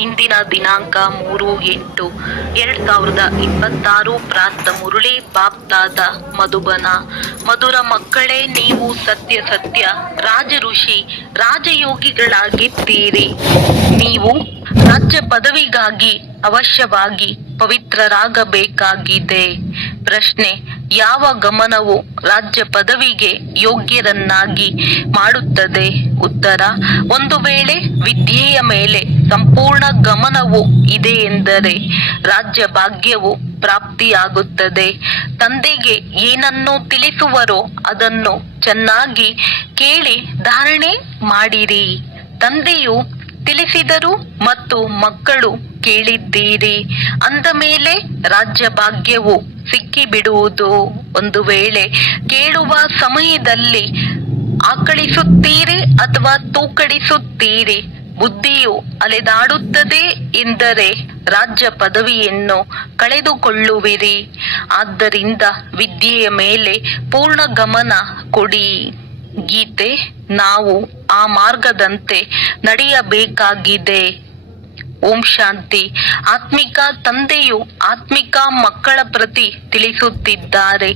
ಇಂದಿನ ದಿನಾಂಕ 3/8/2026. ಪ್ರಾಂತ ಮುರಳಿ ಬಾಪ್ದಾದ ಮಧುಬನ. ಮಧುರ ಮಕ್ಕಳೇ, ನೀವು ಸತ್ಯ ಸತ್ಯ ರಾಜ ಋಷಿ ರಾಜಯೋಗಿಗಳಾಗಿದ್ದೀರಿ. ನೀವು ರಾಜ್ಯ ಪದವಿಗಾಗಿ ಅವಶ್ಯವಾಗಿ ಪವಿತ್ರರಾಗಬೇಕಾಗಿದೆ. ಪ್ರಶ್ನೆ: ಯಾವ ಗಮನವು ರಾಜ್ಯ ಪದವಿಗೆ ಯೋಗ್ಯರನ್ನಾಗಿ ಮಾಡುತ್ತದೆ? ಉತ್ತರ: ಒಂದು ವೇಳೆ ವಿದ್ಯೆಯ ಮೇಲೆ ಸಂಪೂರ್ಣ ಗಮನವು ಇದೆ ಎಂದರೆ ರಾಜ್ಯ ಭಾಗ್ಯವು ಪ್ರಾಪ್ತಿಯಾಗುತ್ತದೆ. ತಂದೆಗೆ ಏನನ್ನು ತಿಳಿಸುವರೋ ಅದನ್ನು ಚೆನ್ನಾಗಿ ಕೇಳಿ ಧಾರಣೆ ಮಾಡಿರಿ. ತಂದೆಯು ತಿಳಿಸಿದರು ಮತ್ತು ಮಕ್ಕಳು ಕೇಳಿದ್ದೀರಿ ಅಂದ ಮೇಲೆ ರಾಜ್ಯ ಭಾಗ್ಯವು ಸಿಕ್ಕಿಬಿಡುವುದು. ಒಂದು ವೇಳೆ ಕೇಳುವ ಸಮಯದಲ್ಲಿ ಆಕಳಿಸುತ್ತೀರಿ ಅಥವಾ ತೂಕಡಿಸುತ್ತೀರಿ, ಬುದ್ಧಿಯು ಅಲೆದಾಡುತ್ತದೆ ಎಂದರೆ ರಾಜ್ಯ ಪದವಿಯನ್ನು ಕಳೆದುಕೊಳ್ಳುವಿರಿ. ಆದ್ದರಿಂದ ವಿದ್ಯೆಯ ಮೇಲೆ ಪೂರ್ಣ ಗಮನ ಕೊಡಿ. ಗೀತೆ: ನಾವು ಆ ಮಾರ್ಗದಂತೆ ನಡೆಯಬೇಕಾಗಿದೆ. ಓಂ ಶಾಂತಿ. ಆತ್ಮಿಕ ತಂದೆಯು ಆತ್ಮಿಕ ಮಕ್ಕಳ ಪ್ರತಿ ತಿಳಿಸುತ್ತಿದ್ದಾರೆ.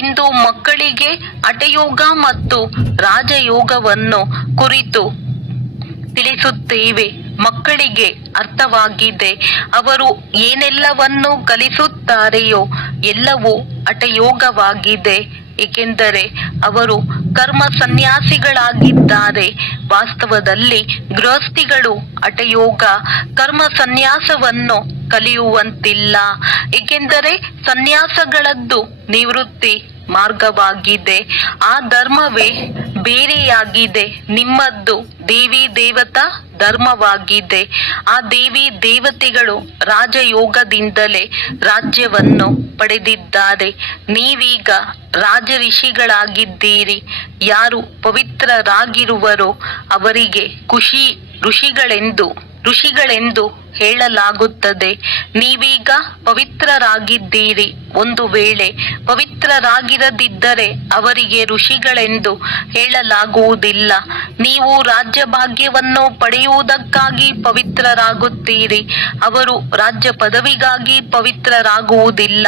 ಇಂದು ಮಕ್ಕಳಿಗೆ ಹಠಯೋಗ ಮತ್ತು ರಾಜಯೋಗವನ್ನು ಕುರಿತು ತಿಳಿಸುತ್ತೇವೆ. ಮಕ್ಕಳಿಗೆ ಅರ್ಥವಾಗಿದೆ. ಅವರು ಏನೆಲ್ಲವನ್ನು ಕಲಿಸುತ್ತಾರೆಯೋ ಎಲ್ಲವೂ ಹಠಯೋಗವಾಗಿದೆ, ಏಕೆಂದರೆ ಅವರು ಕರ್ಮ ಸನ್ಯಾಸಿಗಳಾಗಿದ್ದಾರೆ. ವಾಸ್ತವದಲ್ಲಿ ಗೃಹಸ್ಥಿಗಳು ಹಠಯೋಗ ಕರ್ಮ ಸನ್ಯಾಸವನ್ನು ಕಲಿಯುವಂತಿಲ್ಲ, ಏಕೆಂದರೆ ಸನ್ಯಾಸಗಳದ್ದು ನಿವೃತ್ತಿ ಮಾರ್ಗವಾಗಿದೆ. ಆ ಧರ್ಮವೇ ಬೇರೆಯಾಗಿದೆ. ನಿಮ್ಮದ್ದು ದೇವಿ ದೇವತಾ ಧರ್ಮವಾಗಿದೆ. ಆ ದೇವಿ ದೇವತೆಗಳು ರಾಜಯೋಗದಿಂದಲೇ ರಾಜ್ಯವನ್ನು ಪಡೆದಿದ್ದಾರೆ. ನೀವೀಗ ರಾಜ ಋಷಿಗಳಾಗಿದ್ದೀರಿ. ಯಾರು ಪವಿತ್ರರಾಗಿರುವರೋ ಅವರಿಗೆ ಋಷಿಗಳೆಂದು ಹೇಳಲಾಗುತ್ತದೆ. ನೀವೀಗ ಪವಿತ್ರರಾಗಿದ್ದೀರಿ. ಒಂದು ವೇಳೆ ಪವಿತ್ರರಾಗಿರದಿದ್ದರೆ ಅವರಿಗೆ ಋಷಿಗಳೆಂದು ಹೇಳಲಾಗುವುದಿಲ್ಲ. ನೀವು ರಾಜ್ಯ ಭಾಗ್ಯವನ್ನು ಪಡೆಯುವುದಕ್ಕಾಗಿ ಪವಿತ್ರರಾಗುತ್ತೀರಿ. ಅವರು ರಾಜ್ಯ ಪದವಿಗಾಗಿ ಪವಿತ್ರರಾಗುವುದಿಲ್ಲ.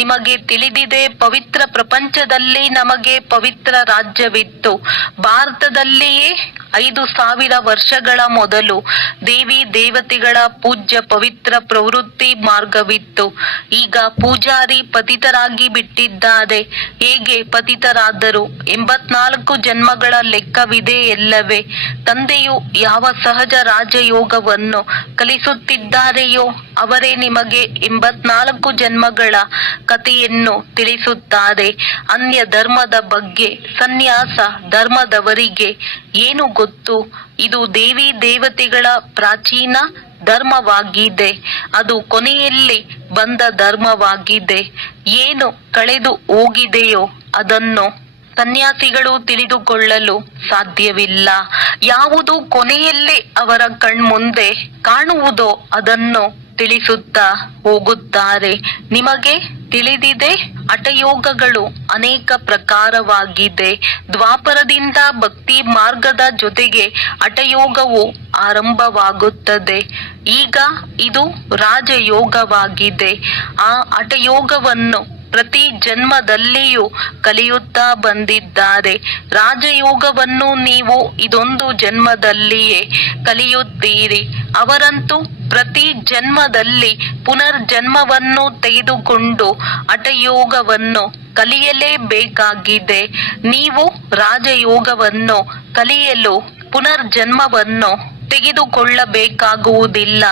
ನಿಮಗೆ ತಿಳಿದಿದೆ, ಪವಿತ್ರ ಪ್ರಪಂಚದಲ್ಲಿ ನಮಗೆ ಪವಿತ್ರ ರಾಜ್ಯವಿತ್ತು. ಭಾರತದಲ್ಲಿಯೇ 5000 ವರ್ಷಗಳ ಮೊದಲು ದೇವಿ ದೇವತೆಗಳ ಪೂಜ್ಯ ಪವಿತ್ರ ಪ್ರವೃತ್ತಿ ಮಾರ್ಗವಿತ್ತು. ಈಗ ಪೂಜಾರಿ ಪತಿತರಾಗಿ ಬಿಟ್ಟಿದ್ದಾರೆ. ಹೇಗೆ ಪತಿತರಾದರು? 84 ಜನ್ಮಗಳ ಲೆಕ್ಕವಿದೆ ಎಲ್ಲವೇ. ತಂದೆಯು ಯಾವ ಸಹಜ ರಾಜಯೋಗವನ್ನು ಕಲಿಸುತ್ತಿದ್ದಾರೆಯೋ ಅವರೇ ನಿಮಗೆ 84 ಜನ್ಮಗಳ ಕಥೆಯನ್ನು ತಿಳಿಸುತ್ತಾರೆ. ಅನ್ಯ ಧರ್ಮದ ಬಗ್ಗೆ ಸನ್ಯಾಸ ಧರ್ಮದವರಿಗೆ ಏನು ಗೊತ್ತು? ಇದು ದೇವಿ ದೇವತೆಗಳ ಪ್ರಾಚೀನ ಧರ್ಮವಾಗಿದೆ. ಅದು ಕೊನೆಯಲ್ಲಿ ಬಂದ ಧರ್ಮವಾಗಿದೆ. ಏನು ಕಳೆದು ಹೋಗಿದೆಯೋ ಅದನ್ನು ಸನ್ಯಾಸಿಗಳು ತಿಳಿದುಕೊಳ್ಳಲು ಸಾಧ್ಯವಿಲ್ಲ. ಯಾವುದು ಕೊನೆಯಲ್ಲಿ ಅವರ ಕಣ್ಮುಂದೆ ಕಾಣುವುದೋ ಅದನ್ನು ತಿಳಿಸುತ್ತಾ ಹೋಗುತ್ತಾರೆ. ನಿಮಗೆ ತಿಳಿದಿದೆ, ಹಠಯೋಗಗಳು ಅನೇಕ ಪ್ರಕಾರವಾಗಿದೆ. ದ್ವಾಪರದಿಂದ ಭಕ್ತಿ ಮಾರ್ಗದ ಜೊತೆಗೆ ಹಠಯೋಗವು ಆರಂಭವಾಗುತ್ತದೆ. ಈಗ ಇದು ರಾಜಯೋಗವಾಗಿದೆ. ಆ ಹಠಯೋಗವನ್ನು ಪ್ರತಿ ಜನ್ಮದಲ್ಲಿಯೂ ಕಲಿಯುತ್ತಾ ಬಂದಿದ್ದಾರೆ. ರಾಜಯೋಗವನ್ನು ನೀವು ಇದೊಂದು ಜನ್ಮದಲ್ಲಿಯೇ ಕಲಿಯುತ್ತೀರಿ. ಅವರಂತೂ ಪ್ರತಿ ಜನ್ಮದಲ್ಲಿ ಪುನರ್ಜನ್ಮವನ್ನು ತೆಗೆದುಕೊಂಡು ಹಠಯೋಗವನ್ನು ಕಲಿಯಲೇಬೇಕಾಗಿದೆ. ನೀವು ರಾಜಯೋಗವನ್ನು ಕಲಿಯಲು ಪುನರ್ಜನ್ಮವನ್ನು ತೆಗೆದುಕೊಳ್ಳಬೇಕಾಗುವುದಿಲ್ಲ.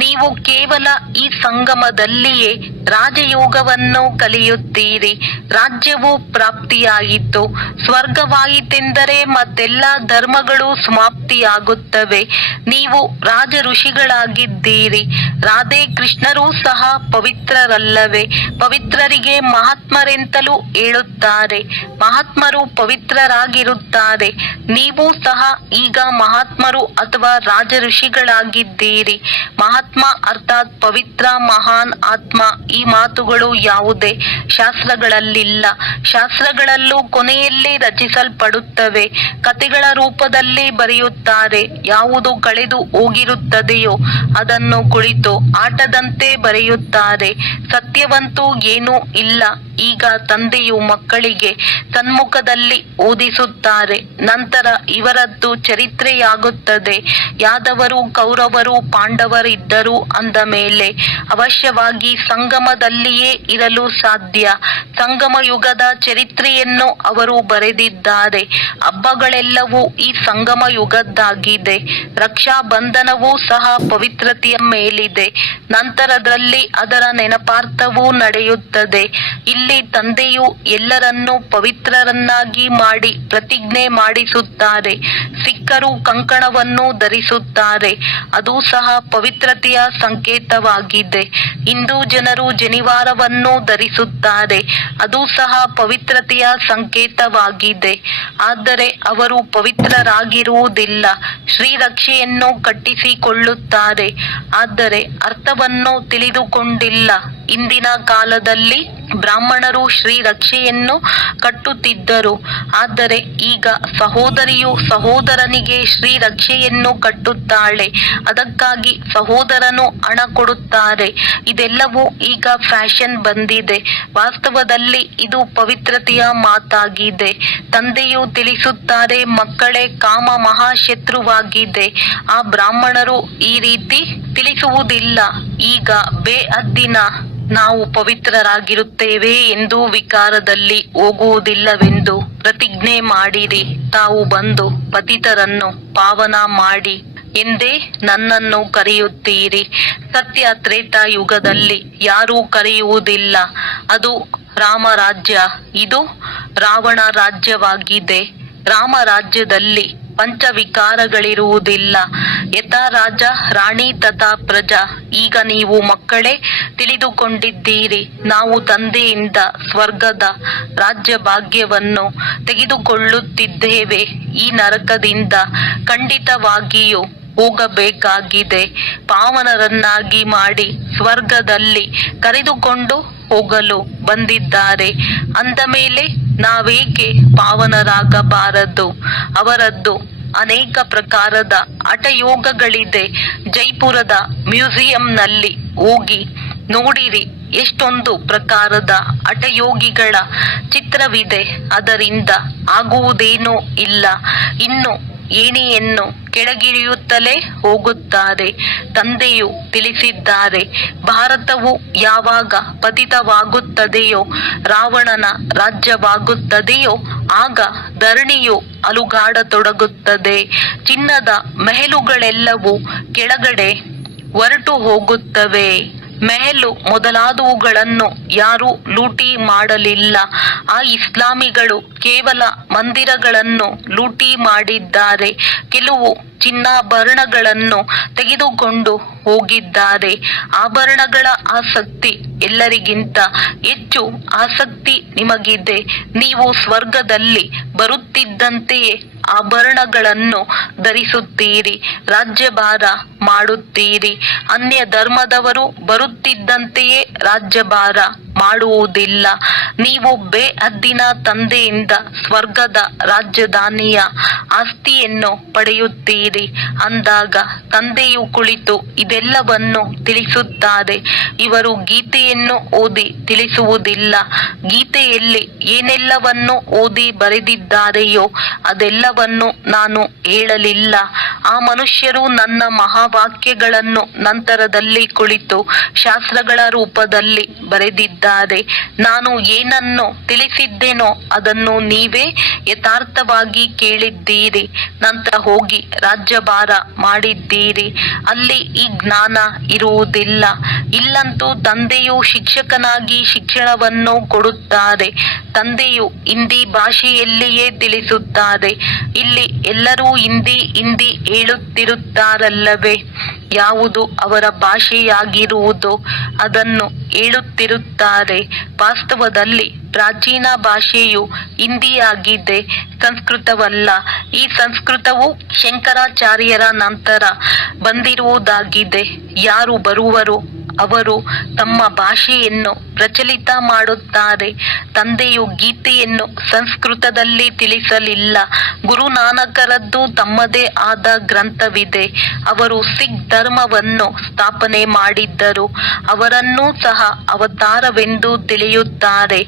ನೀವು ಕೇವಲ ಈ ಸಂಗಮದಲ್ಲಿಯೇ ರಾಜಯೋಗವನ್ನು ಕಲಿಯುತ್ತೀರಿ. ರಾಜ್ಯವು ಪ್ರಾಪ್ತಿಯಾಯಿತು. ಸ್ವರ್ಗವಾಯಿತೆಂದರೆ ಮತ್ತೆಲ್ಲ ಧರ್ಮಗಳು ಸಮಾಪ್ತಿಯಾಗುತ್ತವೆ. ನೀವು ರಾಜ ಋಷಿಗಳಾಗಿದ್ದೀರಿ. ರಾಧೆ ಕೃಷ್ಣರೂ ಸಹ ಪವಿತ್ರರಲ್ಲವೇ? ಪವಿತ್ರರಿಗೆ ಮಹಾತ್ಮರೆಂತಲೂ ಹೇಳುತ್ತಾರೆ. ಮಹಾತ್ಮರು ಪವಿತ್ರರಾಗಿರುತ್ತಾರೆ. ನೀವು ಸಹ ಈಗ ಮಹಾತ್ಮರು ಅಥವಾ ರಾಜ ಋಷಿಗಳಾಗಿದ್ದೀರಿ. ಮಹಾತ್ಮ ಅರ್ಥಾತ್ ಪವಿತ್ರ, ಮಹಾನ್ ಆತ್ಮ. ಈ ಮಾತುಗಳು ಯಾವುದೇ ಶಾಸ್ತ್ರಗಳಲ್ಲಿಲ್ಲ. ಶಾಸ್ತ್ರಗಳಲ್ಲೂ ಕೊನೆಯಲ್ಲಿ ರಚಿಸಲ್ಪಡುತ್ತವೆ, ಕಥೆಗಳ ರೂಪದಲ್ಲಿ ಬರೆಯುತ್ತಾರೆ. ಯಾವುದು ಕಳೆದು ಹೋಗಿರುತ್ತದೆಯೋ ಅದನ್ನು ಕುಳಿತು ಆಟದಂತೆ ಬರೆಯುತ್ತಾರೆ. ಸತ್ಯವಂತೂ ಏನೂ ಇಲ್ಲ. ಈಗ ತಂದೆಯು ಮಕ್ಕಳಿಗೆ ಸನ್ಮುಖದಲ್ಲಿ ಓದಿಸುತ್ತಾರೆ. ನಂತರ ಇವರದ್ದು ಚರಿತ್ರೆಯಾಗುತ್ತದೆ. ಯಾದವರು, ಕೌರವರು, ಪಾಂಡವರಿದ್ದರು ಅಂದ ಮೇಲೆ ಅವಶ್ಯವಾಗಿ ಸಂಗಮದಲ್ಲಿಯೇ ಇರಲು ಸಾಧ್ಯ. ಸಂಗಮ ಯುಗದ ಚರಿತ್ರೆಯನ್ನು ಅವರು ಬರೆದಿದ್ದಾರೆ. ಹಬ್ಬಗಳೆಲ್ಲವೂ ಈ ಸಂಗಮ ಯುಗದ್ದಾಗಿದೆ. ರಕ್ಷಾ ಬಂಧನವೂ ಸಹ ಪವಿತ್ರತೆಯ ಮೇಲಿದೆ. ನಂತರದಲ್ಲಿ ಅದರ ನೆನಪಾರ್ಥವೂ ನಡೆಯುತ್ತದೆ. ಇಲ್ಲಿ ತಂದೆಯು ಎಲ್ಲರನ್ನೂ ಪವಿತ್ರರನ್ನಾಗಿ ಮಾಡಿ ಪ್ರತಿಜ್ಞೆ ಮಾಡಿಸುತ್ತಾರೆ. ಸಿಖ್ಖರು ಕಂಕಣವನ್ನು ಧರಿಸುತ್ತಾರೆ, ಅದು ಸಹ ಪವಿತ್ರತೆಯ ಸಂಕೇತವಾಗಿದೆ. ಹಿಂದೂ ಜನರು ಜನಿವಾರವನ್ನು ಧರಿಸುತ್ತಾರೆ, ಅದು ಸಹ ಪವಿತ್ರತೆಯ ಸಂಕೇತವಾಗಿದೆ. ಆದರೆ ಅವರು ಪವಿತ್ರರಾಗಿರುವುದಿಲ್ಲ. ಶ್ರೀರಕ್ಷೆಯನ್ನು ಕಟ್ಟಿಸಿಕೊಳ್ಳುತ್ತಾರೆ, ಆದರೆ ಅರ್ಥವನ್ನು ತಿಳಿದುಕೊಂಡಿಲ್ಲ. ಇಂದಿನ ಕಾಲದಲ್ಲಿ ಬ್ರಾಹ್ಮಣರು ಶ್ರೀರಕ್ಷೆಯನ್ನು ಕಟ್ಟುತ್ತಿದ್ದರು, ಆದರೆ ಈಗ ಸಹೋದರಿಯು ಸಹೋದರನಿಗೆ ಶ್ರೀರಕ್ಷೆಯನ್ನು ಕಟ್ಟುತ್ತಾಳೆ. ಅದಕ್ಕಾಗಿ ಸಹೋದರನು ಹಣ ಕೊಡುತ್ತಾರೆ. ಇದೆಲ್ಲವೂ ಈಗ ಫ್ಯಾಷನ್ ಬಂದಿದೆ. ವಾಸ್ತವದಲ್ಲಿ ಇದು ಪವಿತ್ರತೆಯ ಮಾತಾಗಿದೆ. ತಂದೆಯು ತಿಳಿಸುತ್ತಾರೆ, ಮಕ್ಕಳೇ, ಕಾಮ ಮಹಾಶತ್ರುವಾಗಿದೆ. ಆ ಬ್ರಾಹ್ಮಣರು ಈ ರೀತಿ ತಿಳಿಸುವುದಿಲ್ಲ. ಈಗ ಬೇಅದ್ದಿನ ನಾವು ಪವಿತ್ರರಾಗಿರುತ್ತೇವೆ ಎಂದು ವಿಕಾರದಲ್ಲಿ ಹೋಗುವುದಿಲ್ಲವೆಂದು ಪ್ರತಿಜ್ಞೆ ಮಾಡಿರಿ. ತಾವು ಬಂದು ಪತಿತರನ್ನು ಪಾವನ ಮಾಡಿ ಎಂದೇ ನನ್ನನ್ನು ಕರೆಯುತ್ತೀರಿ. ಸತ್ಯ ತ್ರೇತಾ ಯುಗದಲ್ಲಿ ಯಾರೂ ಕರೆಯುವುದಿಲ್ಲ. ಅದು ರಾಮರಾಜ್ಯ, ಇದು ರಾವಣ ರಾಜ್ಯವಾಗಿದೆ. ರಾಮರಾಜ್ಯದಲ್ಲಿ ಪಂಚವಿಕಾರಗಳಿರುವುದಿಲ್ಲ. ಯಥಾ ರಾಜ ರಾಣಿ ತಥಾ ಪ್ರಜಾ. ಈಗ ನೀವು ಮಕ್ಕಳೇ ತಿಳಿದುಕೊಂಡಿದ್ದೀರಿ. ನಾವು ತಂದೆಯಿಂದ ಸ್ವರ್ಗದ ರಾಜ್ಯ ಭಾಗ್ಯವನ್ನು ತೆಗೆದುಕೊಳ್ಳುತ್ತಿದ್ದೇವೆ. ಈ ನರಕದಿಂದ ಖಂಡಿತವಾಗಿಯೂ ಹೋಗಬೇಕಾಗಿದೆ. ಪಾವನರನ್ನಾಗಿ ಮಾಡಿ ಸ್ವರ್ಗದಲ್ಲಿ ಕರೆದುಕೊಂಡು ಹೋಗಲು ಬಂದಿದ್ದಾರೆ ಅಂದ ಮೇಲೆ ನಾವೇಕೆ ಪಾವನರಾಗಬಾರದು? ಅವರದ್ದು ಅನೇಕ ಪ್ರಕಾರದ ಹಠಯೋಗಗಳಿದೆ. ಜೈಪುರದ ಮ್ಯೂಸಿಯಂನಲ್ಲಿ ಹೋಗಿ ನೋಡಿರಿ, ಎಷ್ಟೊಂದು ಪ್ರಕಾರದ ಹಠಯೋಗಿಗಳ ಚಿತ್ರವಿದೆ. ಅದರಿಂದ ಆಗುವುದೇನೂ ಇಲ್ಲ. ಇನ್ನು ಏಣಿಯನ್ನು ಕೆಳಗಿಳಿಯುತ್ತಲೇ ಹೋಗುತ್ತಾರೆ. ತಂದೆಯು ತಿಳಿಸಿದ್ದಾರೆ, ಭಾರತವು ಯಾವಾಗ ಪತಿತವಾಗುತ್ತದೆಯೋ, ರಾವಣನ ರಾಜ್ಯವಾಗುತ್ತದೆಯೋ, ಆಗ ಧರಣಿಯು ಅಲುಗಾಡತೊಡಗುತ್ತದೆ. ಚಿನ್ನದ ಮೆಹಲುಗಳೆಲ್ಲವೂ ಕೆಳಗಡೆ ಹೊರಟು ಹೋಗುತ್ತವೆ. ಮೆಹಲು ಮೊದಲಾದವುಗಳನ್ನು ಯಾರೂ ಲೂಟಿ ಮಾಡಲಿಲ್ಲ. ಆ ಇಸ್ಲಾಮಿಗಳು ಕೇವಲ ಮಂದಿರಗಳನ್ನು ಲೂಟಿ ಮಾಡಿದ್ದಾರೆ. ಕೆಲವು ಚಿನ್ನಾಭರಣಗಳನ್ನು ತೆಗೆದುಕೊಂಡು ಹೋಗಿದ್ದಾರೆ. ಆಭರಣಗಳ ಆಸಕ್ತಿ ಎಲ್ಲರಿಗಿಂತ ಹೆಚ್ಚು ಆಸಕ್ತಿ ನಿಮಗಿದೆ. ನೀವು ಸ್ವರ್ಗದಲ್ಲಿ ಬರುತ್ತಿದ್ದಂತೆಯೇ ಆಭರಣಗಳನ್ನು ಧರಿಸುತ್ತೀರಿ, ರಾಜ್ಯಭಾರ ಮಾಡುತ್ತೀರಿ. ಅನ್ಯ ಧರ್ಮದವರು ಬರುತ್ತಿದ್ದಂತೆಯೇ ರಾಜ್ಯಭಾರ ಮಾಡುವುದಿಲ್ಲ. ನೀವು ಬೇಹದ್ದಿನ ತಂದೆಯಿಂದ ಸ್ವರ್ಗದ ರಾಜಧಾನಿಯ ಆಸ್ತಿಯನ್ನು ಪಡೆಯುತ್ತೀರಿ ಅಂದಾಗ ತಂದೆಯು ಕುಳಿತು ಇದೆಲ್ಲವನ್ನು ತಿಳಿಸುತ್ತಾರೆ. ಇವರು ಗೀತೆಯನ್ನು ಓದಿ ತಿಳಿಸುವುದಿಲ್ಲ. ಗೀತೆಯಲ್ಲಿ ಏನೆಲ್ಲವನ್ನು ಓದಿ ಬರೆದಿದ್ದಾರೆಯೋ ಅದೆಲ್ಲವನ್ನು ನಾನು ಹೇಳಲಿಲ್ಲ. ಆ ಮನುಷ್ಯರು ನನ್ನ ಮಹಾವಾಕ್ಯಗಳನ್ನು ನಂತರದಲ್ಲಿ ಕುಳಿತು ಶಾಸ್ತ್ರಗಳ ರೂಪದಲ್ಲಿ ಬರೆದಿದ್ದಾರೆ. ನಾನು ಏನನ್ನು ತಿಳಿಸಿದ್ದೇನೋ ಅದನ್ನು ನೀವೇ ಯಥಾರ್ಥವಾಗಿ ಕೇಳಿದ್ದೀರಿ. ನಂತರ ಹೋಗಿ ರಾಜ್ಯಭಾರ ಮಾಡಿದ್ದೀರಿ. ಅಲ್ಲಿ ಈ ಜ್ಞಾನ ಇರುವುದಿಲ್ಲ. ಇಲ್ಲಂತೂ ತಂದೆಯು ಶಿಕ್ಷಕನಾಗಿ ಶಿಕ್ಷಣವನ್ನು ಕೊಡುತ್ತಾರೆ. ತಂದೆಯು ಹಿಂದಿ ಭಾಷೆಯಲ್ಲಿಯೇ ತಿಳಿಸುತ್ತಾರೆ. ಇಲ್ಲಿ ಎಲ್ಲರೂ ಹಿಂದಿ ಹೇಳುತ್ತಿರುತ್ತಾರಲ್ಲವೇ? ಯಾವುದು ಅವರ ಭಾಷೆಯಾಗಿರುವುದೋ ಅದನ್ನು ಹೇಳುತ್ತಿರುತ್ತಾರೆ. ವಾಸ್ತವದಲ್ಲಿ ಪ್ರಾಚೀನ ಭಾಷೆಯು ಹಿಂದಿಯಾಗಿದೆ, ಸಂಸ್ಕೃತವಲ್ಲ. ಈ ಸಂಸ್ಕೃತವು ಶಂಕರಾಚಾರ್ಯರ ನಂತರ ಬಂದಿರುವುದಾಗಿದೆ. ಯಾರು ಬರುವರು ಅವರು ತಮ್ಮ ಭಾಷೆಯನ್ನು ಪ್ರಚಲಿತ ಮಾಡುತ್ತಾರೆ. ತಂದೆಯು ಗೀತೆಯನ್ನು ಸಂಸ್ಕೃತದಲ್ಲಿ ತಿಳಿಸಲಿಲ್ಲ. ಗುರುನಾನಕರದ್ದು ತಮ್ಮದೇ ಆದ ಗ್ರಂಥವಿದೆ. ಅವರು ಸಿಖ್ ಧರ್ಮವನ್ನು ಸ್ಥಾಪನೆ ಮಾಡಿದ್ದರು. ಅವರನ್ನೂ ಸಹ ಅವತಾರವೆಂದು ತಿಳಿಯುತ್ತಾರೆ.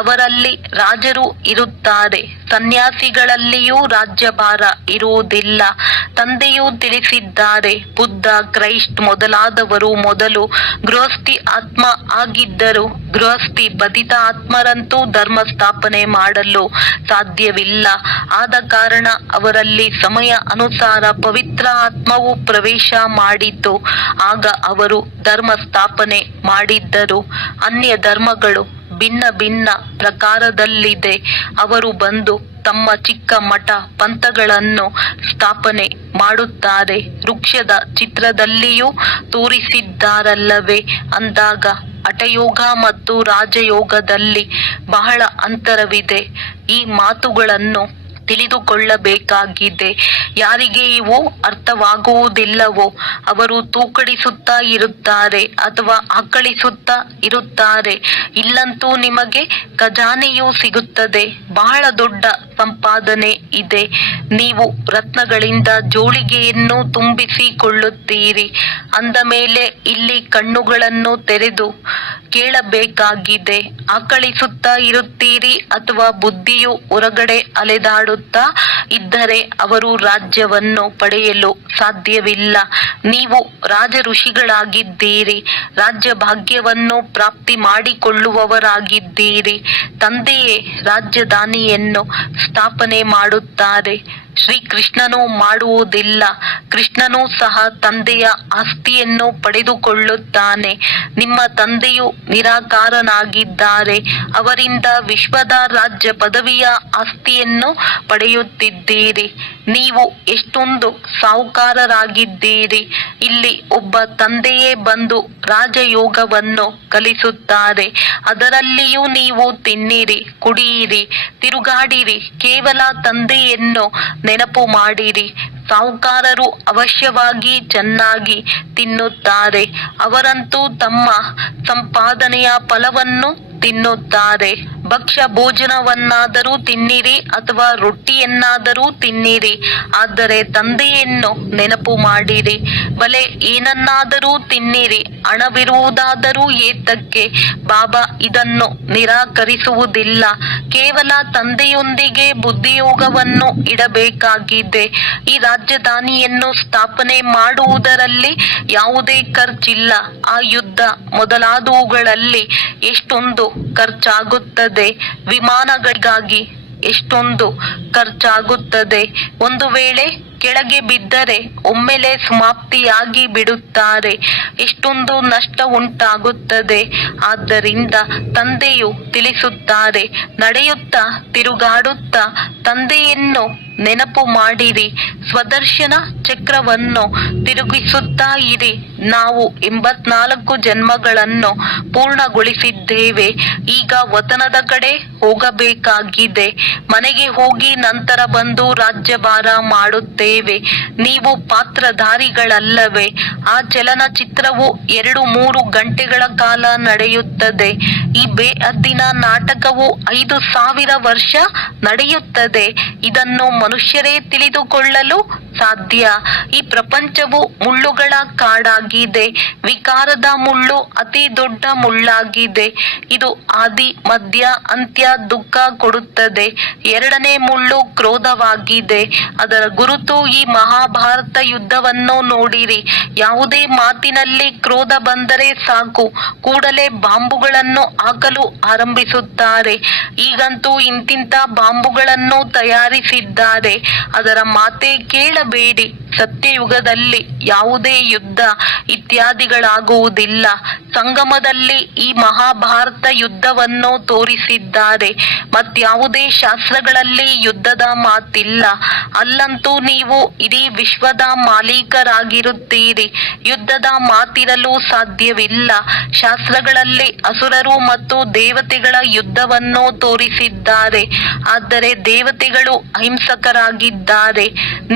ಅವರಲ್ಲಿ ರಾಜರು ಇರುತ್ತಾರೆ. ಸನ್ಯಾಸಿಗಳಲ್ಲಿಯೂ ರಾಜ್ಯಭಾರ ಇರುವುದಿಲ್ಲ. ತಂದೆಯು ತಿಳಿಸಿದ್ದಾರೆ, ಬುದ್ಧ, ಕ್ರೈಸ್ಟ್ ಮೊದಲಾದವರು ಮೊದಲು ಗೃಹಸ್ಥಿ ಆತ್ಮ ಆಗಿದ್ದರು. ಗೃಹಸ್ಥಿ ಪತಿತ ಆತ್ಮರಂತೂ ಧರ್ಮ ಸ್ಥಾಪನೆ ಮಾಡಲು ಸಾಧ್ಯವಿಲ್ಲ. ಆದ ಕಾರಣ ಅವರಲ್ಲಿ ಸಮಯ ಅನುಸಾರ ಪವಿತ್ರ ಆತ್ಮವು ಪ್ರವೇಶ ಮಾಡಿತು. ಆಗ ಅವರು ಧರ್ಮ ಸ್ಥಾಪನೆ ಮಾಡಿದ್ದರು. ಅನ್ಯ ಧರ್ಮಗಳು ಭಿನ್ನ ಭಿನ್ನ ಪ್ರಕಾರದಲ್ಲಿದೆ. ಅವರು ಬಂದು ತಮ್ಮ ಚಿಕ್ಕ ಮಠ ಪಂಥಗಳನ್ನು ಸ್ಥಾಪನೆ ಮಾಡುತ್ತಾರೆ. ವೃಕ್ಷದ ಚಿತ್ರದಲ್ಲಿಯೂ ತೋರಿಸಿದ್ದಾರಲ್ಲವೇ ಅಂದಾಗ ಹಠಯೋಗ ಮತ್ತು ರಾಜಯೋಗದಲ್ಲಿ ಬಹಳ ಅಂತರವಿದೆ. ಈ ಮಾತುಗಳನ್ನು ತಿಳಿದುಕೊಳ್ಳಬೇಕಾಗಿದೆ. ಯಾರಿಗೆ ಇವು ಅರ್ಥವಾಗುವುದಿಲ್ಲವೋ ಅವರು ತೂಕಡಿಸುತ್ತಾ ಇರುತ್ತಾರೆ ಅಥವಾ ಆಕಳಿಸುತ್ತಾ ಇರುತ್ತಾರೆ. ಇಲ್ಲಂತೂ ನಿಮಗೆ ಖಜಾನೆಯೂ ಸಿಗುತ್ತದೆ. ಬಹಳ ದೊಡ್ಡ ಸಂಪಾದನೆ ಇದೆ. ನೀವು ರತ್ನಗಳಿಂದ ಜೋಳಿಗೆಯನ್ನು ತುಂಬಿಸಿಕೊಳ್ಳುತ್ತೀರಿ. ಅಂದ ಮೇಲೆ ಇಲ್ಲಿ ಕಣ್ಣುಗಳನ್ನು ತೆರೆದು ಕೇಳಬೇಕಾಗಿದೆ. ಆಕಳಿಸುತ್ತಾ ಇರುತ್ತೀರಿ ಅಥವಾ ಬುದ್ಧಿಯು ಹೊರಗಡೆ ಅಲೆದಾಡುತ್ತಾ ಇದ್ದರೆ ಅವರು ರಾಜ್ಯವನ್ನು ಪಡೆಯಲು ಸಾಧ್ಯವಿಲ್ಲ. ನೀವು ರಾಜ ಋಷಿಗಳಾಗಿದ್ದೀರಿ. ರಾಜ್ಯ ಭಾಗ್ಯವನ್ನು ಪ್ರಾಪ್ತಿ ಮಾಡಿಕೊಳ್ಳುವವರಾಗಿದ್ದೀರಿ. ತಂದೆಯೇ ರಾಜಧಾನಿಯನ್ನು ಸ್ಥಾಪನೆ ಮಾಡುತ್ತಾರೆ. ಶ್ರೀಕೃಷ್ಣನು ಮಾಡುವುದಿಲ್ಲ. ಕೃಷ್ಣನೂ ಸಹ ತಂದೆಯ ಆಸ್ತಿಯನ್ನು ಪಡೆದುಕೊಳ್ಳುತ್ತಾನೆ. ನಿಮ್ಮ ತಂದೆಯು ನಿರಾಕಾರನಾಗಿದ್ದಾರೆ. ಅವರಿಂದ ವಿಶ್ವದ ರಾಜ್ಯ ಪದವಿಯ ಆಸ್ತಿಯನ್ನು ಪಡೆಯುತ್ತಿದ್ದೀರಿ. ನೀವು ಎಷ್ಟೊಂದು ಸಾಹುಕಾರರಾಗಿದ್ದೀರಿ. ಇಲ್ಲಿ ಒಬ್ಬ ತಂದೆಯೇ ಬಂದು ರಾಜಯೋಗವನ್ನು ಕಲಿಸುತ್ತಾರೆ. ಅದರಲ್ಲಿಯೂ ನೀವು ತಿನ್ನಿರಿ, ಕುಡಿಯಿರಿ, ತಿರುಗಾಡಿರಿ. ಕೇವಲ ತಂದೆಯನ್ನು ನೆನಪು ಮಾಡಿರಿ. ಸಾಹುಕಾರರು ಅವಶ್ಯವಾಗಿ ಚೆನ್ನಾಗಿ ತಿನ್ನುತ್ತಾರೆ. ಅವರಂತೂ ತಮ್ಮ ಸಂಪಾದನೆಯ ಫಲವನ್ನು ತಿನ್ನುತ್ತಾರೆ. ಭಕ್ಷ್ಯ ಭೋಜನವನ್ನಾದರೂ ತಿನ್ನಿರಿ ಅಥವಾ ರೊಟ್ಟಿಯನ್ನಾದರೂ ತಿನ್ನಿರಿ, ಆದರೆ ತಂದೆಯನ್ನು ನೆನಪು ಮಾಡಿರಿ. ಬಲೆ ಏನನ್ನಾದರೂ ತಿನ್ನಿರಿ, ಹಣವಿರುವುದಾದರೂ ಏತಕ್ಕೆ? ಬಾಬಾ ಇದನ್ನು ನಿರಾಕರಿಸುವುದಿಲ್ಲ. ಕೇವಲ ತಂದೆಯೊಂದಿಗೆ ಬುದ್ಧಿಯೋಗವನ್ನು ಇಡಬೇಕಾಗಿದೆ. ಈ ರಾಜಧಾನಿಯನ್ನು ಸ್ಥಾಪನೆ ಮಾಡುವುದರಲ್ಲಿ ಯಾವುದೇ ಖರ್ಚಿಲ್ಲ. ಆ ಯುದ್ಧ ಮೊದಲಾದವುಗಳಲ್ಲಿ ಎಷ್ಟೊಂದು ಖರ್ಚಾಗುತ್ತದೆ. ವಿಮಾನಗಳಿಗಾಗಿ ಎಷ್ಟೊಂದು ಖರ್ಚಾಗುತ್ತದೆ. ಒಂದು ವೇಳೆ ಕೆಳಗೆ ಬಿದ್ದರೆ ಒಮ್ಮೆಲೆ ಸಮಾಪ್ತಿಯಾಗಿ ಬಿಡುತ್ತಾರೆ. ಎಷ್ಟೊಂದು ನಷ್ಟ ಉಂಟಾಗುತ್ತದೆ. ಆದ್ದರಿಂದ ತಂದೆಯು ತಿಳಿಸುತ್ತಾರೆ, ನಡೆಯುತ್ತಾ ತಿರುಗಾಡುತ್ತಾ ತಂದೆಯನ್ನು ನೆನಪು ಮಾಡಿರಿ. ಸ್ವದರ್ಶನ ಚಕ್ರವನ್ನು ತಿರುಗಿಸುತ್ತಾ ಇರಿ. ನಾವು 84 ಜನ್ಮಗಳನ್ನು ಪೂರ್ಣಗೊಳಿಸಿದ್ದೇವೆ. ಈಗ ವತನದ ಕಡೆ ಹೋಗಬೇಕಾಗಿದೆ. ಮನೆಗೆ ಹೋಗಿ ನಂತರ ಬಂದು ರಾಜ್ಯಭಾರ ಮಾಡುತ್ತೇವೆ. ನೀವು ಪಾತ್ರಧಾರಿಗಳಲ್ಲವೇ? ಆ ಚಲನಚಿತ್ರವು 2-3 ಗಂಟೆಗಳ ಕಾಲ ನಡೆಯುತ್ತದೆ. ಈ ಬೇಹದ್ದಿನ ನಾಟಕವು 5000 ವರ್ಷ ನಡೆಯುತ್ತದೆ. ಇದನ್ನು ಮನುಷ್ಯರೇ ತಿಳಿದುಕೊಳ್ಳಲು ಸಾಧ್ಯ. ಈ ಪ್ರಪಂಚವು ಮುಳ್ಳುಗಳ ಕಾಡಾಗಿದೆ. ವಿಕಾರದ ಮುಳ್ಳು ಅತಿ ದೊಡ್ಡ ಮುಳ್ಳಾಗಿದೆ. ಇದು ಆದಿ, ಮಧ್ಯ, ಅಂತ್ಯ ದುಃಖ ಕೊಡುತ್ತದೆ. 2ನೇ ಮುಳ್ಳು ಕ್ರೋಧವಾಗಿದೆ. ಅದರ ಗುರುತು ಈ ಮಹಾಭಾರತ ಯುದ್ಧವನ್ನು ನೋಡಿರಿ. ಯಾವುದೇ ಮಾತಿನಲ್ಲಿ ಕ್ರೋಧ ಬಂದರೆ ಸಾಕು, ಕೂಡಲೇ ಬಾಂಬುಗಳನ್ನು ಹಾಕಲು ಆರಂಭಿಸುತ್ತಾರೆ. ಈಗಂತೂ ಇಂತಿಂತ ಬಾಂಬುಗಳನ್ನು ತಯಾರಿಸಿದ್ದಾರೆ. ಅದರ ಮಾತೇ ಕೇಳಬೇಡಿ. ಸತ್ಯಯುಗದಲ್ಲಿ ಯಾವುದೇ ಯುದ್ಧ ಇತ್ಯಾದಿಗಳಾಗುವುದಿಲ್ಲ. ಸಂಗಮದಲ್ಲಿ ಈ ಮಹಾಭಾರತ ಯುದ್ಧವನ್ನು ತೋರಿಸಿದ್ದಾರೆ. ಮತ್ಯಾವುದೇ ಶಾಸ್ತ್ರಗಳಲ್ಲಿ ಯುದ್ಧದ ಮಾತಿಲ್ಲ. ಅಲ್ಲಂತೂ ನೀವು ಇಡೀ ವಿಶ್ವದ ಮಾಲೀಕರಾಗಿರುತ್ತೀರಿ. ಯುದ್ಧದ ಮಾತಿರಲು ಸಾಧ್ಯವಿಲ್ಲ. ಶಾಸ್ತ್ರಗಳಲ್ಲಿ ಅಸುರರು ಮತ್ತು ದೇವತೆಗಳ ಯುದ್ಧವನ್ನು ತೋರಿಸಿದ್ದಾರೆ. ಆದರೆ ದೇವತೆಗಳು ಅಹಿಂಸಕರಾಗಿದ್ದಾರೆ.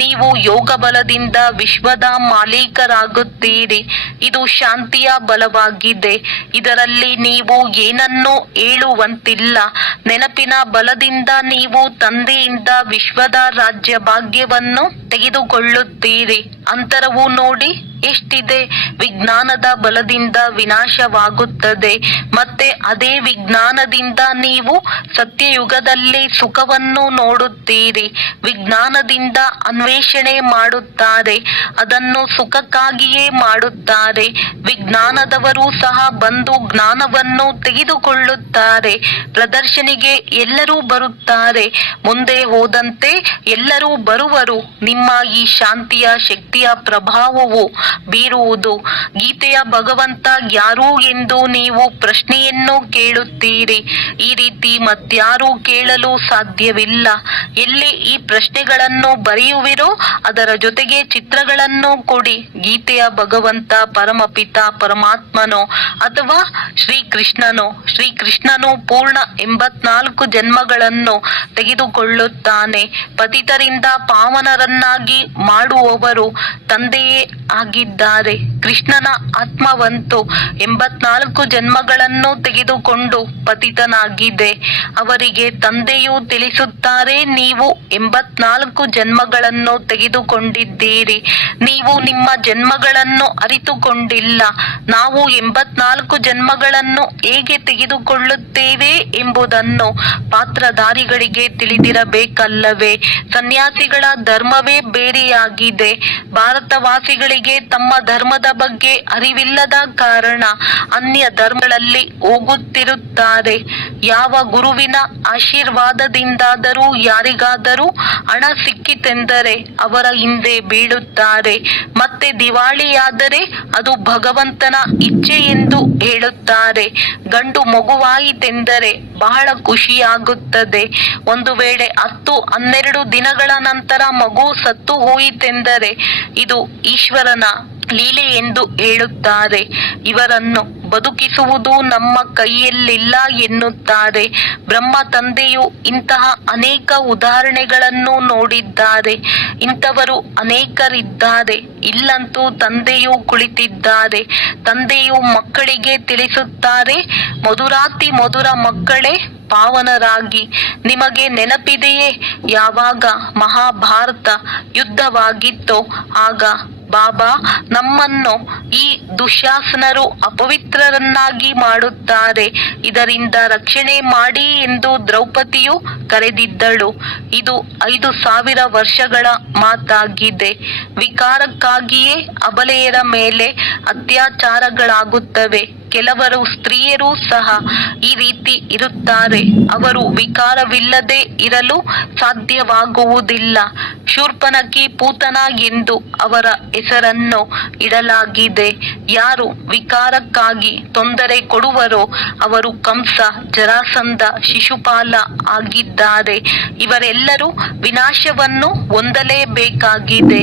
ನೀವು ಯೋಗ ಬಲದಿಂದ ವಿಶ್ವದ ಮಾಲೀಕರಾಗುತ್ತೀರಿ. ಇದು ಶಾಂತಿಯ ಬಲವಾಗಿದೆ. ಇದರಲ್ಲಿ ನೀವು ಏನನ್ನೂ ಹೇಳುವಂತಿಲ್ಲ. ನೆನಪಿನ ಬಲದಿಂದ ನೀವು ತಂದೆಯಿಂದ ವಿಶ್ವದ ರಾಜ್ಯ ಭಾಗ್ಯವನ್ನು ತೆಗೆದುಕೊಳ್ಳುತ್ತೀರಿ. ಅಂತರವು ನೋಡಿ ಎಷ್ಟಿದೆ. ವಿಜ್ಞಾನದ ಬಲದಿಂದ ವಿನಾಶವಾಗುತ್ತದೆ. ಮತ್ತೆ ಅದೇ ವಿಜ್ಞಾನದಿಂದ ನೀವು ಸತ್ಯಯುಗದಲ್ಲಿ ಸುಖವನ್ನು ನೋಡುತ್ತೀರಿ. ವಿಜ್ಞಾನದಿಂದ ಅನ್ವೇಷಣೆ ಮಾಡುತ್ತಾರೆ, ಅದನ್ನು ಸುಖಕ್ಕಾಗಿಯೇ ಮಾಡುತ್ತಾರೆ. ವಿಜ್ಞಾನದವರು ಸಹ ಬಂದು ಜ್ಞಾನವನ್ನು ತೆಗೆದುಕೊಳ್ಳುತ್ತಾರೆ. ಪ್ರದರ್ಶನಿಗೆ ಎಲ್ಲರೂ ಬರುತ್ತಾರೆ. ಮುಂದೆ ಹೋದಂತೆ ಎಲ್ಲರೂ ಬರುವರು. ನಿಮ್ಮ ಈ ಶಾಂತಿಯ ಶಕ್ತಿಯ ಪ್ರಭಾವವು ಬೀರುವುದು. ಗೀತೆಯ ಭಗವಂತ ಯಾರು ಎಂದು ನೀವು ಪ್ರಶ್ನೆಯನ್ನು ಕೇಳುತ್ತೀರಿ. ಈ ರೀತಿ ಮತ್ಯಾರೂ ಕೇಳಲು ಸಾಧ್ಯವಿಲ್ಲ. ಎಲ್ಲಿ ಈ ಪ್ರಶ್ನೆಗಳನ್ನು ಬರೆಯುವಿರೋ ಅದರ ಜೊತೆಗೆ ಚಿತ್ರಗಳನ್ನು ಕೊಡಿ. ಗೀತೆಯ ಭಗವಂತ ಪರಮಪಿತ ಪರಮಾತ್ಮನೋ ಅಥವಾ ಶ್ರೀಕೃಷ್ಣನು ಪೂರ್ಣ 84 ಜನ್ಮಗಳನ್ನು ತೆಗೆದುಕೊಳ್ಳುತ್ತಾನೆ. ಪತಿತರಿಂದ ಪಾವನರನ್ನಾಗಿ ಮಾಡುವವರು ತಂದೆಯೇ ಆಗಿದ್ದಾರೆ. ಕೃಷ್ಣನ ಆತ್ಮವಂತೂ 84 ಜನ್ಮಗಳನ್ನು ತೆಗೆದುಕೊಂಡು ಪತಿತನಾಗಿದೆ. ಅವರಿಗೆ ತಂದೆಯು ತಿಳಿಸುತ್ತಾರೆ, ನೀವು 84 ಜನ್ಮಗಳನ್ನು ತೆಗೆದುಕೊಂಡಿದ್ದೀರಿ. ನೀವು ನಿಮ್ಮ ಜನ್ಮಗಳನ್ನು ಅರಿತುಕೊಂಡಿಲ್ಲ. ನಾವು 84 ಜನ್ಮಗಳನ್ನು ಹೇಗೆ ತೆಗೆದುಕೊಳ್ಳುತ್ತೇವೆ ಎಂಬುದನ್ನು ಪಾತ್ರಧಾರಿಗಳಿಗೆ ತಿಳಿದಿರಬೇಕಲ್ಲವೇ? ಸನ್ಯಾಸಿಗಳ ಧರ್ಮವೇ ಬೇರೆಯಾಗಿದೆ. ಭಾರತವಾಸಿಗಳಿಗೆ ತಮ್ಮ ಧರ್ಮದ ಬಗ್ಗೆ ಅರಿವಿಲ್ಲದ ಕಾರಣ ಅನ್ಯ ಧರ್ಮಗಳಲ್ಲಿ ಹೋಗುತ್ತಿರುತ್ತಾರೆ. ಯಾವ ಗುರುವಿನ ಆಶೀರ್ವಾದದಿಂದಾದರೂ ಯಾರಿಗಾದರೂ ಹಣ ಸಿಕ್ಕಿತೆಂದರೆ ಅವರ ಹಿಂದೆ ಬೀಳುತ್ತಾರೆ. ಮತ್ತೆ ದಿವಾಳಿಯಾದರೆ ಅದು ಭಗವಂತನ ಇಚ್ಛೆ ಎಂದು ಹೇಳುತ್ತಾರೆ. ಗಂಡು ಮಗುವಾಯಿತೆಂದರೆ ಬಹಳ ಖುಷಿಯಾಗುತ್ತದೆ. ಒಂದು ವೇಳೆ 10-12 ದಿನಗಳ ನಂತರ ಮಗು ಸತ್ತು ಹೋಯಿತೆಂದರೆ ಇದು ಈಶ್ವರನ ಲೀಲೆ ಎಂದು ಹೇಳುತ್ತಾರೆ. ಇವರನ್ನು ಬದುಕಿಸುವುದು ನಮ್ಮ ಕೈಯಲ್ಲಿಲ್ಲ ಎನ್ನುತ್ತಾರೆ. ಬ್ರಹ್ಮ ತಂದೆಯು ಇಂತಹ ಅನೇಕ ಉದಾಹರಣೆಗಳನ್ನು ನೋಡಿದ್ದಾರೆ. ಇಂಥವರು ಅನೇಕರಿದ್ದಾರೆ. ಇಲ್ಲಂತೂ ತಂದೆಯು ಕುಳಿತಿದ್ದಾರೆ. ತಂದೆಯು ಮಕ್ಕಳಿಗೆ ತಿಳಿಸುತ್ತಾರೆ, ಮಧುರಾತಿ ಮಧುರ ಮಕ್ಕಳೇ, ಪಾವನರಾಗಿ. ನಿಮಗೆ ನೆನಪಿದೆಯೇ, ಯಾವಾಗ ಮಹಾಭಾರತ ಯುದ್ಧವಾಗಿತ್ತೋ ಆಗ ಬಾಬಾ ನಮ್ಮನ್ನು ಈ ದುಶ್ಯಾಸನರು ಅಪವಿತ್ರರನ್ನಾಗಿ ಮಾಡುತ್ತಾರೆ, ಇದರಿಂದ ರಕ್ಷಣೆ ಮಾಡಿ ಎಂದು ದ್ರೌಪದಿಯು ಕರೆದಿದ್ದಳು. ಇದು 5000 ವರ್ಷಗಳ ಮಾತಾಗಿದೆ. ವಿಕಾರಕ್ಕಾಗಿಯೇ ಅಬಲೆಯರ ಮೇಲೆ ಅತ್ಯಾಚಾರಗಳಾಗುತ್ತವೆ. ಕೆಲವರು ಸ್ತ್ರೀಯರು ಸಹ ಈ ರೀತಿ ಇರುತ್ತಾರೆ. ಅವರು ವಿಕಾರವಿಲ್ಲದೆ ಇರಲು ಸಾಧ್ಯವಾಗುವುದಿಲ್ಲ. ಶೂರ್ಪನಖಿ ಪೂತನ ಎಂದು ಅವರ ಹೆಸರನ್ನು ಇಡಲಾಗಿದೆ. ಯಾರು ವಿಕಾರಕ್ಕಾಗಿ ತೊಂದರೆ ಕೊಡುವರೋ ಅವರು ಕಂಸ, ಜರಾಸಂಧ, ಶಿಶುಪಾಲ ಆಗಿದ್ದಾರೆ. ಇವರೆಲ್ಲರೂ ವಿನಾಶವನ್ನು ಹೊಂದಲೇಬೇಕಾಗಿದೆ.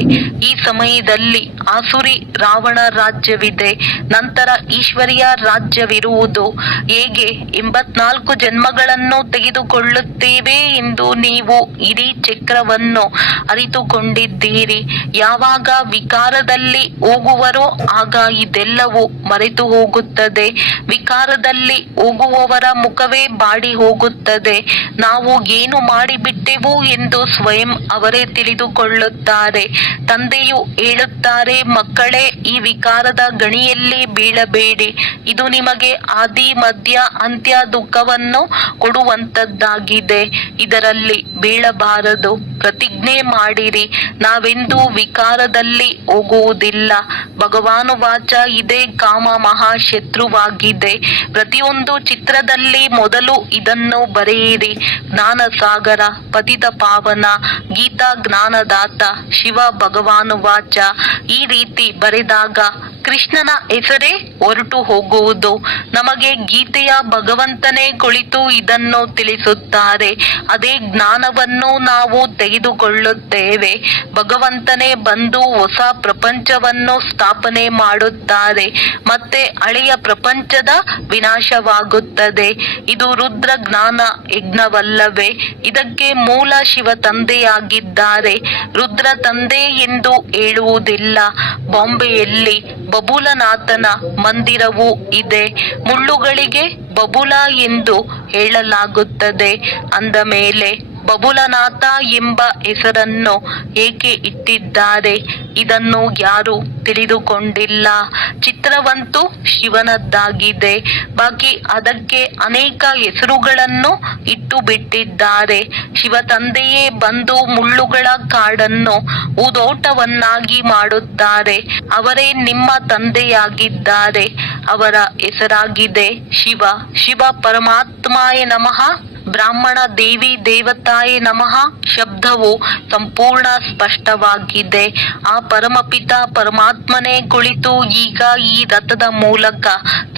ಈ ಸಮಯದಲ್ಲಿ ಆಸುರಿ ರಾವಣ ರಾಜ್ಯವಿದೆ. ನಂತರ ಈಶ್ವರಿಯ ರಾಜ್ಯವಿರುವುದು. ಹೇಗೆ 84 ಜನ್ಮಗಳನ್ನು ತೆಗೆದುಕೊಳ್ಳುತ್ತೇವೆ ಎಂದು ನೀವು ಇಡೀ ಚಕ್ರವನ್ನು ಅರಿತುಕೊಂಡಿದ್ದೀರಿ. ಯಾವಾಗ ವಿಕಾರದಲ್ಲಿ ಹೋಗುವರೋ ಆಗ ಇದೆಲ್ಲವೂ ಮರೆತು ಹೋಗುತ್ತದೆ. ವಿಕಾರದಲ್ಲಿ ಹೋಗುವವರ ಮುಖವೇ ಬಾಡಿ ಹೋಗುತ್ತದೆ. ನಾವು ಏನು ಮಾಡಿಬಿಟ್ಟೆವು ಎಂದು ಸ್ವಯಂ ಅವರೇ ತಿಳಿದುಕೊಳ್ಳುತ್ತಾರೆ. ತಂದೆಯು ಹೇಳುತ್ತಾರೆ, ಮಕ್ಕಳೇ, ಈ ವಿಕಾರದ ಗಣಿಯಲ್ಲಿ ಬೀಳಬೇಡಿ. ಇದು ನಿಮಗೆ ಆದಿ ಮಧ್ಯ ಅಂತ್ಯ ದುಃಖವನ್ನು ಕೊಡುವಂತದ್ದಾಗಿದೆ. ಇದರಲ್ಲಿ ಬೀಳಬಾರದು. ಪ್ರತಿಜ್ಞೆ ಮಾಡಿರಿ, ನಾವೆಂದೂ ವಿಕಾರದಲ್ಲಿ ಹೋಗುವುದಿಲ್ಲ. ಭಗವಾನುವಾಚ, ಇದೇ ಕಾಮ ಮಹಾಶತ್ರುವಾಗಿದೆ. ಪ್ರತಿಯೊಂದು ಚಿತ್ರದಲ್ಲಿ ಮೊದಲು ಇದನ್ನು ಬರೆಯಿರಿ. ಜ್ಞಾನಸಾಗರ, ಪತಿತ ಪಾವನ, ಗೀತಾ ಜ್ಞಾನದಾತ, ಶಿವ ಭಗವಾನುವಾಚ. ಈ ರೀತಿ ಬರೆದಾಗ ಕೃಷ್ಣನ ಹೆಸರೇ ಹೊರಟು ಹೋಗುವುದು. ನಮಗೆ ಗೀತೆಯ ಭಗವಂತನೇ ಕುಳಿತು ಇದನ್ನು ತಿಳಿಸುತ್ತಾರೆ. ಅದೇ ಜ್ಞಾನವನ್ನು ನಾವು ತೆಗೆದುಕೊಳ್ಳುತ್ತೇವೆ. ಭಗವಂತನೇ ಬಂದು ಹೊಸ ಪ್ರಪಂಚವನ್ನು ಸ್ಥಾಪನೆ ಮಾಡುತ್ತಾರೆ. ಮತ್ತೆ ಹಳೆಯ ಪ್ರಪಂಚದ ವಿನಾಶವಾಗುತ್ತದೆ. ಇದು ರುದ್ರ ಜ್ಞಾನ ಯಜ್ಞವಲ್ಲವೇ? ಇದಕ್ಕೆ ಮೂಲ ಶಿವ ತಂದೆಯಾಗಿದ್ದಾರೆ. ರುದ್ರ ತಂದೆ ಎಂದು ಹೇಳುವುದಿಲ್ಲ. ಬಾಂಬೆಯಲ್ಲಿ ಬಬುಲನಾಥನ ಮಂದಿರವೂ ಇದೆ. ಮುಳ್ಳುಗಳಿಗೆ ಬಬುಲ ಎಂದು ಹೇಳಲಾಗುತ್ತದೆ. ಅಂದ ಮೇಲೆ ಬಬುಲನಾಥ ಎಂಬ ಹೆಸರನ್ನು ಏಕೆ ಇಟ್ಟಿದ್ದಾರೆ? ಇದನ್ನು ಯಾರು ತಿಳಿದುಕೊಂಡಿಲ್ಲ. ಚಿತ್ರವಂತೂ ಶಿವನದ್ದಾಗಿದೆ. ಬಾಕಿ ಅದಕ್ಕೆ ಅನೇಕ ಹೆಸರುಗಳನ್ನು ಇಟ್ಟು ಬಿಟ್ಟಿದ್ದಾರೆ. ಶಿವ ತಂದೆಯೇ ಬಂದು ಮುಳ್ಳುಗಳ ಕಾಡನ್ನು ಹೂದೋಟವನ್ನಾಗಿ ಮಾಡುತ್ತಾರೆ. ಅವರೇ ನಿಮ್ಮ ತಂದೆಯಾಗಿದ್ದಾರೆ. ಅವರ ಹೆಸರಾಗಿದೆ ಶಿವ. ಶಿವ ಪರಮಾತ್ಮಾಯ ನಮಃ, ಬ್ರಾಹ್ಮಣ ದೇವಿ ದೇವತಾಯ ನಮಃ ಶಬ್ದವು ಸಂಪೂರ್ಣ ಸ್ಪಷ್ಟವಾಗಿದೆ. ಆ ಪರಮಪಿತ ಪರಮಾತ್ಮನೇ ಕುಳಿತು ಈಗ ಈ ರಥದ ಮೂಲಕ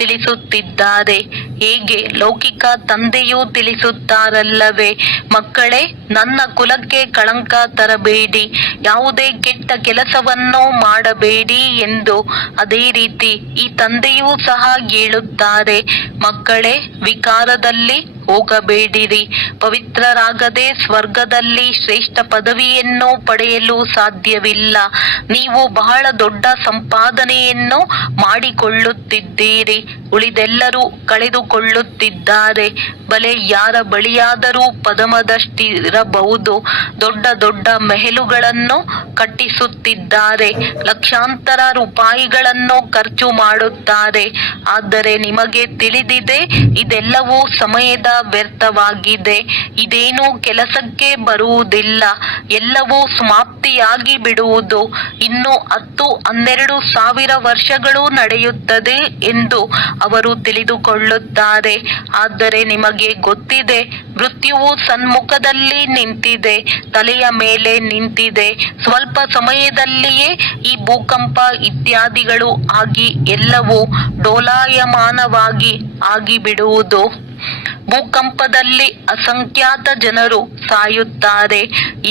ತಿಳಿಸುತ್ತಿದ್ದಾರೆ. ಹೇಗೆ ಲೌಕಿಕ ತಂದೆಯೂ ತಿಳಿಸುತ್ತಾರಲ್ಲವೇ? ಮಕ್ಕಳೇ, ನನ್ನ ಕುಲಕ್ಕೆ ಕಳಂಕ ತರಬೇಡಿ, ಯಾವುದೇ ಕೆಟ್ಟ ಕೆಲಸವನ್ನು ಮಾಡಬೇಡಿ ಎಂದು. ಅದೇ ರೀತಿ ಈ ತಂದೆಯೂ ಸಹ ಹೇಳುತ್ತಾರೆ. ಮಕ್ಕಳೇ, ವಿಕಾರದಲ್ಲಿ ಹೋಗಬೇಡಿರಿ. ಪವಿತ್ರರಾಗದೆ ಸ್ವರ್ಗದಲ್ಲಿ ಶ್ರೇಷ್ಠ ಪದವಿಯನ್ನು ಪಡೆಯಲು ಸಾಧ್ಯವಿಲ್ಲ. ನೀವು ಬಹಳ ದೊಡ್ಡ ಸಂಪಾದನೆಯನ್ನು ಮಾಡಿಕೊಳ್ಳುತ್ತಿದ್ದೀರಿ. ಉಳಿದೆಲ್ಲರೂ ಕಳೆದುಕೊಳ್ಳುತ್ತಿದ್ದಾರೆ. ಬಲೆ ಯಾರ ಬಳಿಯಾದರೂ ಪದಮದಷ್ಟಿರಬಹುದು. ದೊಡ್ಡ ದೊಡ್ಡ ಮೆಹಲುಗಳನ್ನು ಕಟ್ಟಿಸುತ್ತಿದ್ದಾರೆ. ಲಕ್ಷಾಂತರ ರೂಪಾಯಿಗಳನ್ನು ಖರ್ಚು ಮಾಡುತ್ತಾರೆ. ಆದರೆ ನಿಮಗೆ ತಿಳಿದಿದೆ, ಇದೆಲ್ಲವೂ ಸಮಯದ ವ್ಯರ್ಥವಾಗಿದೆ. ಇದೇನೂ ಕೆಲಸಕ್ಕೆ ಬರುವುದಿಲ್ಲ. ಎಲ್ಲವೂ ಸಮಾಪ್ತಿಯಾಗಿ ಬಿಡುವುದು. ಇನ್ನು 10-12 ಸಾವಿರ ವರ್ಷಗಳು ನಡೆಯುತ್ತದೆ ಎಂದು ಅವರು ತಿಳಿದುಕೊಳ್ಳುತ್ತಾರೆ. ಆದರೆ ನಿಮಗೆ ಗೊತ್ತಿದೆ, ಮೃತ್ಯುವು ಸನ್ಮುಖದಲ್ಲಿ ನಿಂತಿದೆ, ತಲೆಯ ಮೇಲೆ ನಿಂತಿದೆ. ಸ್ವಲ್ಪ ಸಮಯದಲ್ಲಿಯೇ ಈ ಭೂಕಂಪ ಇತ್ಯಾದಿಗಳು ಆಗಿ ಎಲ್ಲವೂ ಡೋಲಾಯಮಾನವಾಗಿ ಆಗಿಬಿಡುವುದು. ಭೂಕಂಪದಲ್ಲಿ ಅಸಂಖ್ಯಾತ ಜನರು ಸಾಯುತ್ತಾರೆ.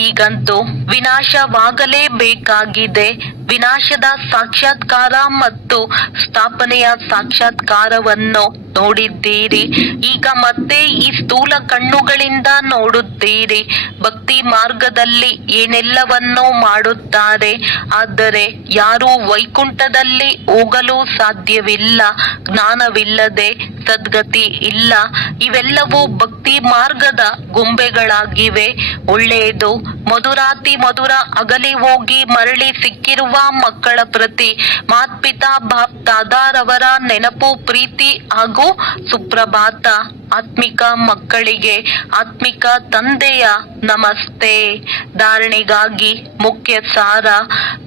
ಈಗಂತೂ ವಿನಾಶವಾಗಲೇಬೇಕಾಗಿದೆ. ವಿನಾಶದ ಸಾಕ್ಷಾತ್ಕಾರ ಮತ್ತು ಸ್ಥಾಪನೆಯ ಸಾಕ್ಷಾತ್ಕಾರವನ್ನು ನೋಡಿದ್ದೀರಿ. ಈಗ ಮತ್ತೆ ಈ ಸ್ಥೂಲ ಕಣ್ಣುಗಳಿಂದ ನೋಡುತ್ತೀರಿ. ಭಕ್ತಿ ಮಾರ್ಗದಲ್ಲಿ ಏನೆಲ್ಲವನ್ನೂ ಮಾಡುತ್ತಾರೆ. ಆದರೆ ಯಾರೂ ವೈಕುಂಠದಲ್ಲಿ ಹೋಗಲು ಸಾಧ್ಯವಿಲ್ಲ. ಜ್ಞಾನವಿಲ್ಲದೆ ಸದ್ಗತಿ ಇಲ್ಲ. ಇವೆಲ್ಲವೂ ಭಕ್ತಿ ಮಾರ್ಗದ ಗೊಂಬೆಗಳಾಗಿವೆ. ಒಳ್ಳೆಯದು. ಮಧುರಾತಿ ಮಧುರ ಅಗಲಿ ಹೋಗಿ ಮರಳಿ ಸಿಕ್ಕಿರುವ ಮಕ್ಕಳ ಪ್ರತಿ ಮಾತ್ಪಿತಾ ಬಾಪ್ ದಾದಾರವರ ನೆನಪು, ಪ್ರೀತಿ ಹಾಗೂ ಸುಪ್ರಭಾತ. ಆತ್ಮಿಕ ಮಕ್ಕಳಿಗೆ ಆತ್ಮಿಕ ತಂದೆಯ ನಮಸ್ತೆ. ಧಾರಣೆಗಾಗಿ ಮುಖ್ಯ ಸಾರ: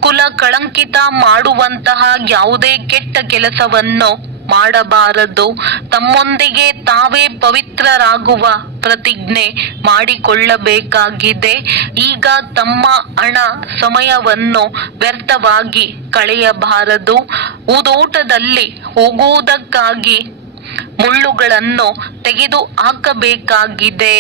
ಕುಲ ಕಳಂಕಿತ ಮಾಡುವಂತಹ ಯಾವುದೇ ಕೆಟ್ಟ ಕೆಲಸವನ್ನು ಮಾಡಬಾರದು. ತಮ್ಮೊಂದಿಗೆ ತಾವೇ ಪವಿತ್ರರಾಗುವ ಪ್ರತಿಜ್ಞೆ ಮಾಡಿಕೊಳ್ಳಬೇಕಾಗಿದೆ. ಈಗ ತಮ್ಮ ಹಣ ಸಮಯವನ್ನು ವ್ಯರ್ಥವಾಗಿ ಕಳೆಯಬಾರದು. ಹೂದೋಟದಲ್ಲಿ ಹೋಗುವುದಕ್ಕಾಗಿ ಮುಳ್ಳುಗಳನ್ನು ತೆಗೆದು ಹಾಕಬೇಕಾಗಿದೆ.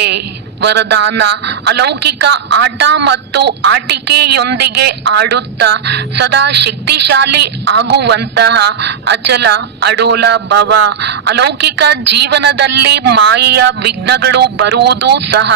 ವರದಾನ: ಅಲೌಕಿಕ ಆಟ ಮತ್ತು ಆಟಿಕೆಯೊಂದಿಗೆ ಆಡುತ್ತಾ ಸದಾ ಶಕ್ತಿಶಾಲಿ ಆಗುವಂತಹ ಅಚಲ ಅಡೋಲ ಭವ. ಅಲೌಕಿಕ ಜೀವನದಲ್ಲಿ ಮಾಯೆಯ ವಿಘ್ನಗಳು ಬರುವುದು ಸಹ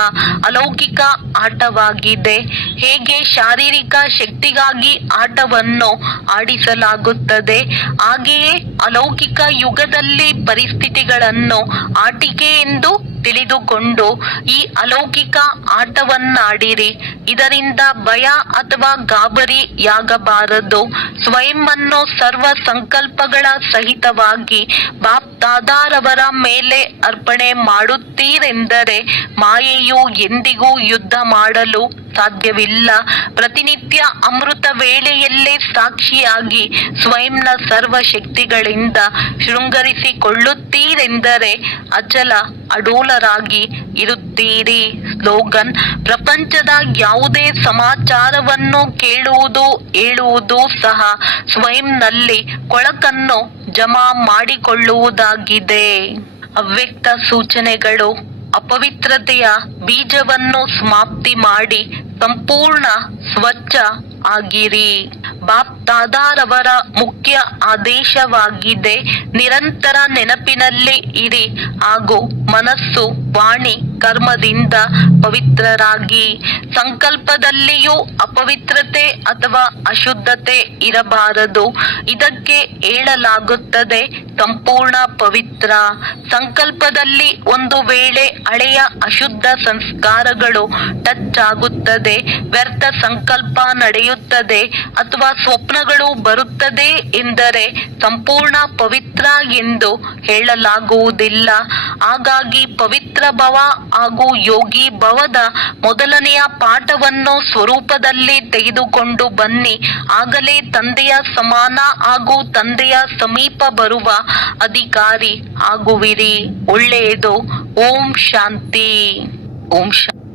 ಅಲೌಕಿಕ ಆಟವಾಗಿದೆ. ಹೇಗೆ ಶಾರೀರಿಕ ಶಕ್ತಿಗಾಗಿ ಆಟವನ್ನು ಆಡಿಸಲಾಗುತ್ತದೆ, ಹಾಗೆಯೇ ಅಲೌಕಿಕ ಯುಗದಲ್ಲಿ ಪರಿಸ್ಥಿತಿಗಳನ್ನು ಆಟಿಕೆ ಎಂದು ತಿಳಿದುಕೊಂಡು ಈ ಅಲೌಕಿಕ ಆಟವನ್ನಾಡಿರಿ. ಇದರಿಂದ ಭಯ ಅಥವಾ ಗಾಬರಿಯಾಗಬಾರದು. ಸ್ವಯಂವನ್ನು ಸರ್ವ ಸಂಕಲ್ಪಗಳ ಸಹಿತವಾಗಿ ಬಾಪ್ ದಾದಾರವರ ಮೇಲೆ ಅರ್ಪಣೆ ಮಾಡುತ್ತೀರೆಂದರೆ ಮಾಯೆಯು ಎಂದಿಗೂ ಯುದ್ಧ ಮಾಡಲು ಸಾಧ್ಯವಿಲ್ಲ. ಪ್ರತಿನಿತ್ಯ ಅಮೃತ ವೇಳೆಯಲ್ಲೇ ಸಾಕ್ಷಿಯಾಗಿ ಸ್ವಯಂನ ಸರ್ವ ಶಕ್ತಿಗಳಿಂದ ಶೃಂಗರಿಸಿಕೊಳ್ಳುತ್ತೀರೆಂದರೆ ಅಚಲ ಅಡೋಲರಾಗಿ ಇರುತ್ತೀರಿ. ಸ್ಲೋಗನ್: ಪ್ರಪಂಚದ ಯಾವುದೇ ಸಮಾಚಾರವನ್ನು ಕೇಳುವುದು ಹೇಳುವುದು ಸಹ ಸ್ವಯಂನಲ್ಲಿ ಕೊಳಕನ್ನು ಜಮಾ ಮಾಡಿಕೊಳ್ಳುವುದಾಗಿದೆ. ಅವ್ಯಕ್ತ ಸೂಚನೆಗಳು: ಅಪವಿತ್ರತೆಯ ಬೀಜವನ್ನು ಸಮಾಪ್ತಿ ಮಾಡಿ ಸಂಪೂರ್ಣ ಸ್ವಚ್ಛ ಆಗಿರಿ. ಬಾಪ್ ದಾದಾರವರ ಮುಖ್ಯ ಆದೇಶವಾಗಿದೆ, ನಿರಂತರ ನೆನಪಿನಲ್ಲಿ ಇರಿ ಹಾಗೂ ಮನಸ್ಸು, ವಾಣಿ, ಕರ್ಮದಿಂದ ಪವಿತ್ರರಾಗಿ. ಸಂಕಲ್ಪದಲ್ಲಿಯೂ ಅಪವಿತ್ರತೆ ಅಥವಾ ಅಶುದ್ಧತೆ ಇರಬಾರದು. ಇದಕ್ಕೆ ಹೇಳಲಾಗುತ್ತದೆ ಸಂಪೂರ್ಣ ಪವಿತ್ರ. ಸಂಕಲ್ಪದಲ್ಲಿ ಒಂದು ವೇಳೆ ಹಳೆಯ ಅಶುದ್ಧ ಸಂಸ್ಕಾರಗಳು ಟಚ್ ಆಗುತ್ತದೆ, ವ್ಯರ್ಥ ಸಂಕಲ್ಪ ನಡೆಯುತ್ತದೆ ಅಥವಾ ಸ್ವಪ್ನಗಳು ಬರುತ್ತದೆ ಎಂದರೆ ಸಂಪೂರ್ಣ ಪವಿತ್ರ ಎಂದು ಹೇಳಲಾಗುವುದಿಲ್ಲ. ಹಾಗಾಗಿ ಪವಿತ್ರ ಭವ ಹಾಗೂ ಯೋಗಿ ಭವದ ಮೊದಲನೆಯ ಪಾಠವನ್ನು ಸ್ವರೂಪದಲ್ಲಿ ತೆಗೆದುಕೊಂಡು ಬನ್ನಿ. ಆಗಲೇ ತಂದೆಯ ಸಮಾನ ಹಾಗೂ ತಂದೆಯ ಸಮೀಪ ಬರುವ ಅಧಿಕಾರಿ ಆಗುವಿರಿ. ಒಳ್ಳೆಯದು. ಓಂ ಶಾಂತಿ. ಓಂ ಶಾಂತಿ.